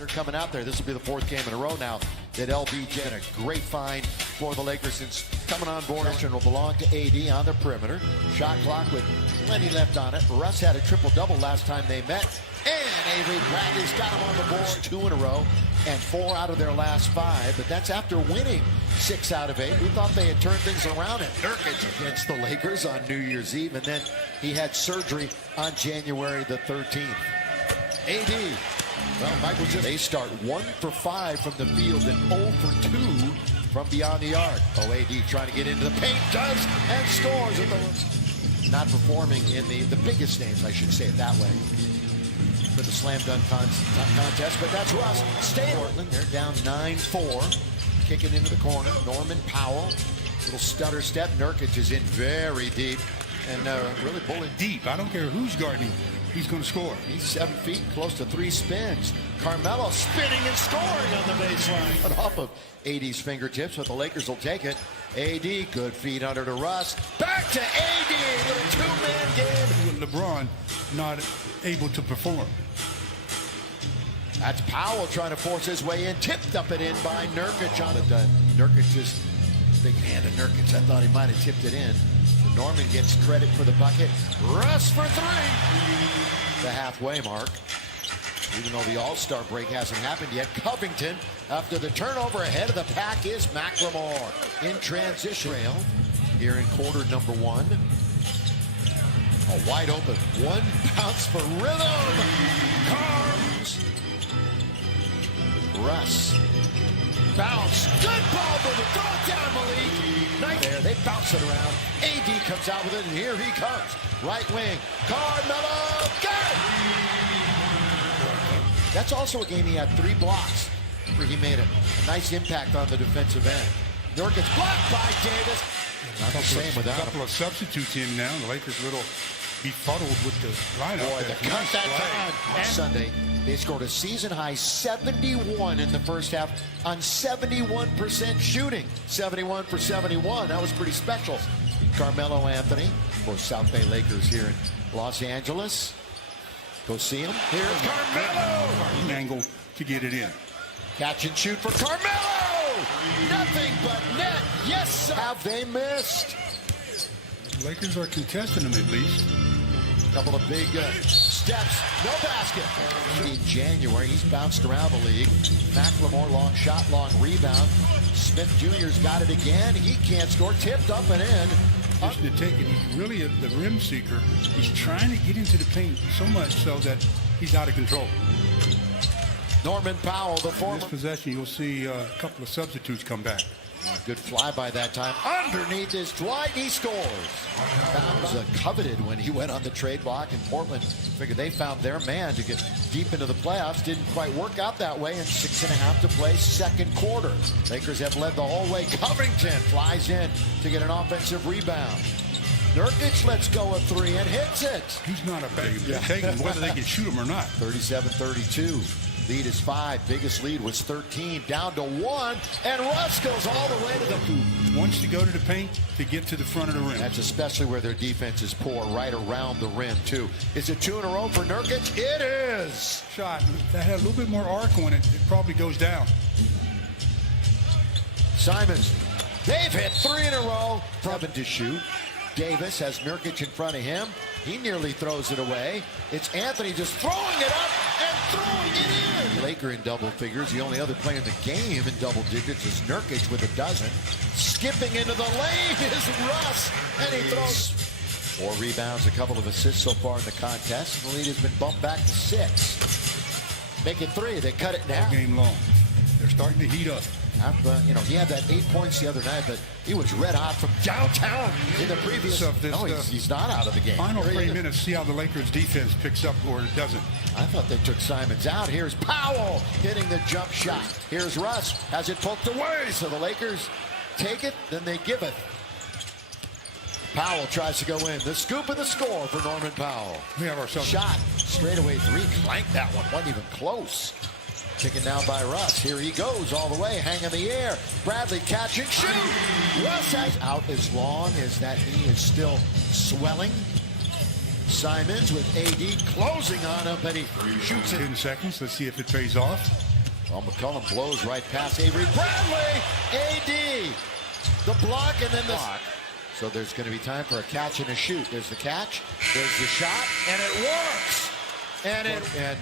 They're coming out there. This will be the fourth game in a row now that LBJ had a great find for the Lakers since coming on board. And will belong to AD on the perimeter. Shot clock with plenty left on it. Russ had a triple-double last time they met. And Avery Bradley's got him on the board 2 in a row and 4 out of their last 5. But that's after winning 6 out of 8. We thought they had turned things around at Nurkic against the Lakers on New Year's Eve. And then he had surgery on January the 13th. AD. Well, Michael just they start 1 for 5 from the field and 0 for 2 from beyond the arc. AD trying to get into the paint, does, and scores. At the, not performing in the biggest names, I should say it that way, for the slam dunk contest, but that's Russ. Stay Portland, they're down 9-4. Kicking into the corner, Norman Powell. Little stutter step, Nurkic is in very deep and really pulling deep. I don't care who's guarding him. He's going to score. He's 7 feet, close to 3 spins. Carmelo spinning and scoring on the baseline. But off of AD's fingertips, but the Lakers will take it. AD, good feed under to Russ. Back to AD, little two-man game. With LeBron not able to perform. That's Powell trying to force his way in. Tipped up and in by Nurkic on it. Nurkic just, big hand of Nurkic. I thought he might have tipped it in. Norman gets credit for the bucket. Russ for 3. The halfway mark. Even though the All-Star break hasn't happened yet, Covington, after the turnover ahead of the pack, is McLemore in transition. Here in quarter number 1. A wide open 1 bounce for rhythm. Carms. Russ. Bounce. Good ball, but throw it down, Malik. Nice there. They bounce it around. AD comes out with it, and here he comes. Right wing. Carmelo. Got it. That's also a game he had 3 blocks where he made a nice impact on the defensive end. Nurkic blocked by Davis. Not the same without a couple of substitutes in now. The Lakers a little befuddled with the lineup. Boy, the cut that time. Sunday, they scored a season-high 71 in the first half on 71% shooting. 71 for 71. That was pretty special. Carmelo Anthony for South Bay Lakers here in Los Angeles. Go see him. Here's Carmelo. Angle to get it in. Catch and shoot for Carmelo. Nothing but net. Yes, have they missed? The Lakers are contesting them at least. Couple of big steps. No basket. In January, he's bounced around the league. McLemore, long shot, long rebound. Smith Jr.'s got it again. He can't score. Tipped up and in. To take it. He's really the rim seeker. He's trying to get into the paint so much so that he's out of control. Norman Powell, the former. In this possession, you'll see a couple of substitutes come back. Good fly by that time. Underneath is Dwight. He scores. That was coveted when he went on the trade block, and Portland figured they found their man to get deep into the playoffs. Didn't quite work out that way, and 6.5 to play second quarter. Lakers have led the whole way. Covington flies in to get an offensive rebound. Nurkic lets go a 3 and hits it. He's not a bad taking whether they can shoot him or not. 37-32. Lead is 5. Biggest lead was 13. Down to 1. And Russ goes all the way to the hoop. Wants to go to the paint to get to the front of the rim. That's especially where their defense is poor, right around the rim, too. Is it 2 in a row for Nurkic? It is. Shot that had a little bit more arc on it. It probably goes down. Simons. They've hit 3 in a row. 7 to shoot. Davis has Nurkic in front of him. He nearly throws it away. It's Anthony just throwing it up and throwing it in. Laker in double figures. The only other player in the game in double digits is Nurkic with a dozen. Skipping into the lane is Russ, and he throws 4 rebounds, a couple of assists so far in the contest. And the lead has been bumped back to 6. Make it 3. They cut it now. All game long. They're starting to heat up. He had that 8 points the other night, but he was red hot from downtown in the previous. He's not out of the game. Final 3 minutes, see how the Lakers defense picks up or it doesn't. I thought they took Simons out. Here's Powell hitting the jump shot. Here's Russ, has it poked away. So the Lakers take it, then they give it. Powell tries to go in. The scoop and the score for Norman Powell. We have ourselves shot. Straightaway 3. Clanked that one. Wasn't even close. Taken down by Russ. Here he goes all the way, hang in the air. Bradley catch and shoot. Russ has out as long as that knee is still swelling. Simons with AD closing on him, but he shoots it. 10 seconds. Let's see if it pays off. Well, McCollum blows right past Avery Bradley. AD. The block and then the block. So there's going to be time for a catch and a shoot. There's the catch. There's the shot. And it works. And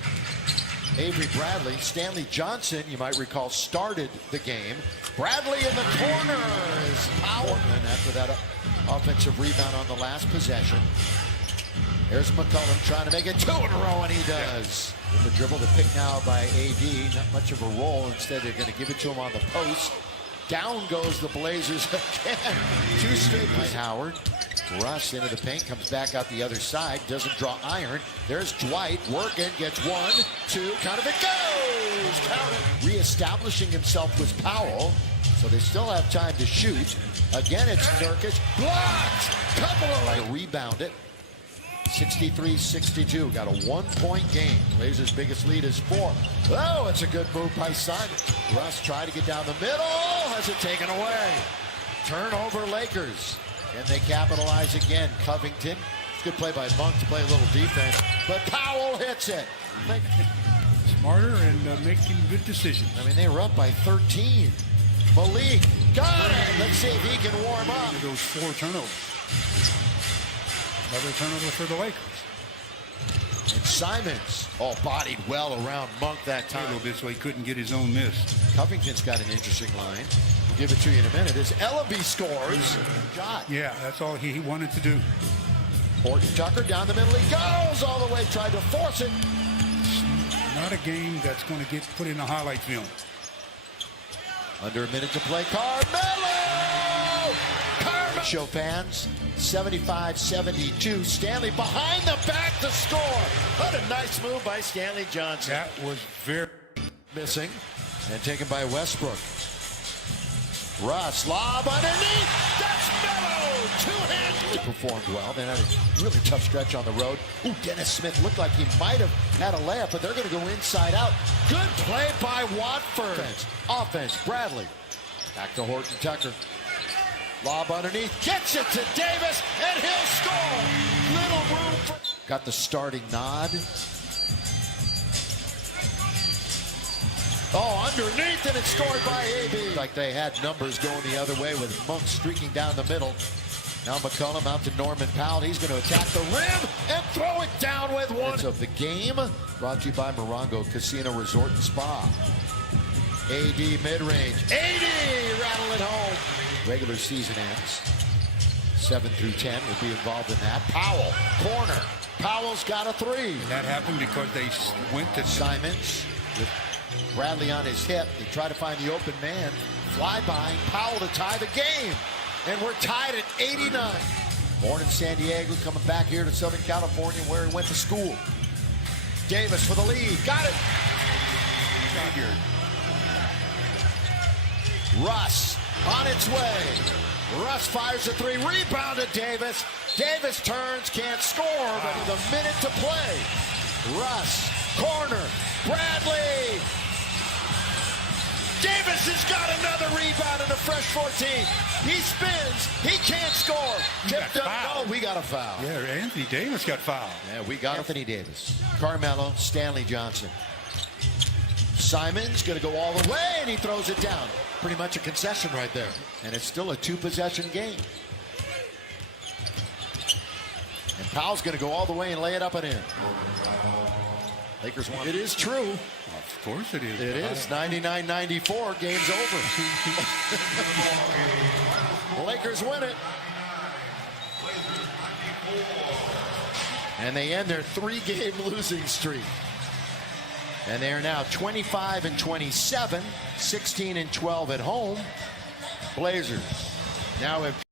Avery Bradley, Stanley Johnson, you might recall, started the game. Bradley in the corner is Powell. And after that offensive rebound on the last possession. There's McCollum trying to make it 2 in a row, and he does. With the dribble, the pick now by AD. Not much of a roll. Instead, they're going to give it to him on the post. Down goes the Blazers again. 2 straight by Howard. Russ into the paint, comes back out the other side, doesn't draw iron. There's Dwight working, gets 1, 2, count of it goes! Count it. Reestablishing himself was Powell, so they still have time to shoot. Again, it's Nurkic. Blocked! Couple of rebound it. 63-62, got a 1-point game. Blazers' biggest lead is 4. Oh, it's a good move by Simon. Russ tried to get down the middle, has it taken away. Turnover Lakers, and they capitalize again. Covington, it's a good play by Monk to play a little defense, but Powell hits it. Smarter and making good decisions. I mean, they were up by 13. Malik, got it. Let's see if he can warm up. Those 4 turnovers. Another turnover for the Lakers. And Simons, bodied well around Monk that time. A little bit so he couldn't get his own miss. Covington's got an interesting line. We'll give it to you in a minute. As Ellaby scores, shot. Yeah, that's all he wanted to do. Horton Tucker down the middle. He goes all the way, tried to force it. It's not a game that's going to get put in a highlight film. Under a minute to play. Carmelo! Show fans, 75-72. Stanley behind the back to score. What a nice move by Stanley Johnson. That was very missing and taken by Westbrook. Russ, lob underneath. That's Melo. 2-handed. Performed well. They had a really tough stretch on the road. Ooh, Dennis Smith looked like he might have had a layup, but they're going to go inside out. Good play by Watford. Offense, Bradley. Back to Horton Tucker. Lob underneath, gets it to Davis, and he'll score. Little room for... Got the starting nod. Underneath, and it's scored by AB. Like they had numbers going the other way with Monk streaking down the middle. Now McCollum out to Norman Powell. He's going to attack the rim and throw it down with 1. Of the game, brought to you by Morongo Casino Resort and Spa. AD mid-range. AD rattle it home. Regular season ends. 7 through 10 will be involved in that. Powell, corner. Powell's got a 3. And that happened because they went to Simons with Bradley on his hip. They try to find the open man. Fly by Powell to tie the game. And we're tied at 89. Born in San Diego, coming back here to Southern California where he went to school. Davis for the lead. Got it. Russ on its way. Russ fires a 3. Rebounded Davis. Davis turns, can't score, but with a minute to play. Russ, corner. Bradley. Davis has got another rebound and a fresh 14. He spins. He can't score. Tipped up. Oh, we got a foul. Yeah, Anthony Davis got fouled. Yeah, we got Anthony Davis. Carmelo, Stanley Johnson. Simons going to go all the way, and he throws it down. Pretty much a concession right there. And it's still a 2-possession game. And Powell's going to go all the way and lay it up and in. Lakers won. It is true. Of course it is. It is. 99-94. Game's over. The Lakers win it. And they end their 3-game losing streak. And they are now 25-27, 16-12 at home. Blazers now have